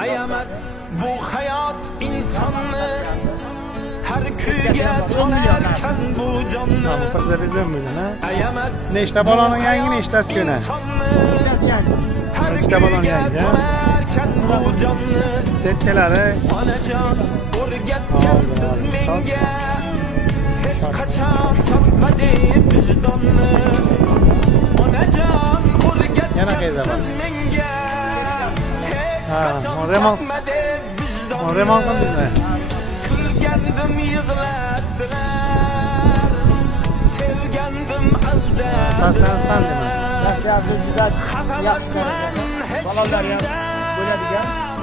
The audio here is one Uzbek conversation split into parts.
Ayamas bu hayat insanı her kuyga solarken bu canlı. Fırza bizden miydin ha? Ayamas Neşte balonun yangi neştesi güne. Her Neşte balon kuyga yangi ha? solarken bu canlı. Setkeleri. Anacan o'rgatgan siz menga hech qachon sotmadi vijdonni. Onajon o'rgatgan siz menga hech qachon sotmadi vijdonni. Remont qildingizmi? Kulgandim yig'latdilar, sevgandim aldadilar. Xafamasman hech kimdan.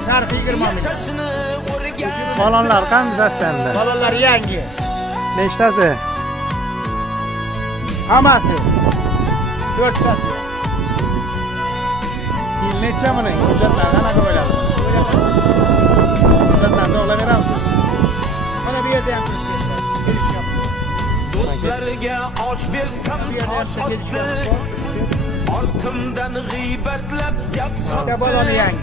Narxi 20 ming. Balonlar qanday sastandi? Balonlar yangi. Nechtasi? Hammasi 4 soat. Yil necha buning? Hujjatlar qanaqa bo'ladi? Hujjatlarni olaveramsiz. Mana bu yerda ham kelish yapti. Do'stlarga osh bersam tosh otdi, ortimdan g'iybatlab gap sotdi. Baloni yangi.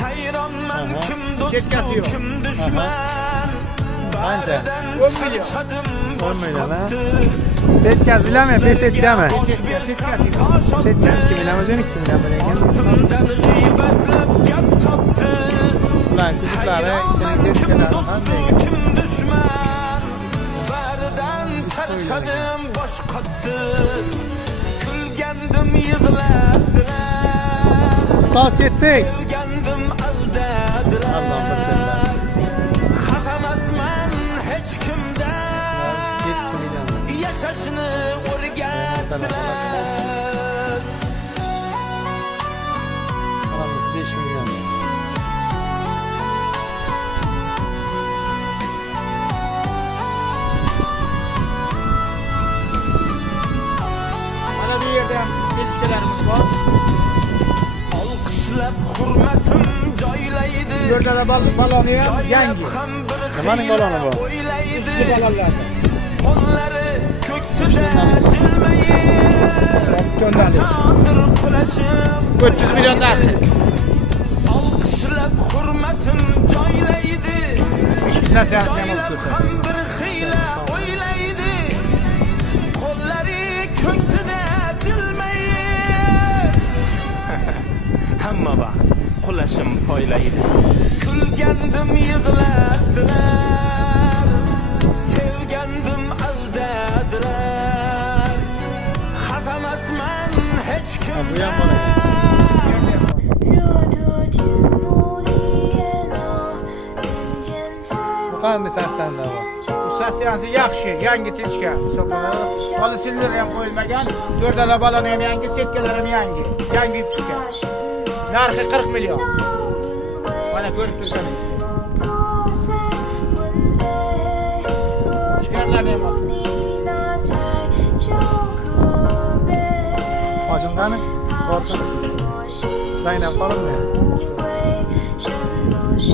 Hayronman kim do'st kim dushman. Baridan charchadim bosh qotdi. Setkaz bilaman, besetkami? Osh bersam tosh otdi, Setkaz kim bilaman, o'zini kim bilaman? ortimdan g'iybatlab gap sotdi. Ulan kuzuklari ishining setkalari qanday? Kim dushman. Baridan charchadim bosh qotdi. Kulgandim yig'latdilar. Ustoz ketdik. Sevgandim aldadilar. Xafamasman hech kimdan. Yashashni o'rgatdilar. Olamiz 5 million. Mana bu yerda ham kelishkalarimiz bor. Alqishlab hurmatim joylaydi. Bu yerda da baloni ham yangi. Nimaning baloni bu? O'ylaydi. Bu balonlar. Qo'llari ko'ksida jilmayib. Qachondir qulashim 400 million narxi. Alqishlab hurmatim joylaydi. Ishki sasiyasi ham Joylab o'tdi. ham bir xiyla o'ylaydi. Qo'llari ko'ksida jilmayib. Hamma vaqt qulashim poylaydi. Kulgandim yig'latdilar, sevgandim aldadilar. Xafamasman hech kimdan. 热的天幕里也能人间在 Bu qanday sastandi bu? Bu sasiyasi yaxshi, yangi techka hisoblanadi. Hali silver ham qo'yilmagan. 4 dala balon ham yangi, tetkalar ham yangi. Yangi techka. Narxi 40 million. Mana ko'rib tursangiz. Chikarlarni ham oldi. Qo'shin qani? Orqa. Zaynab qolibmi? 是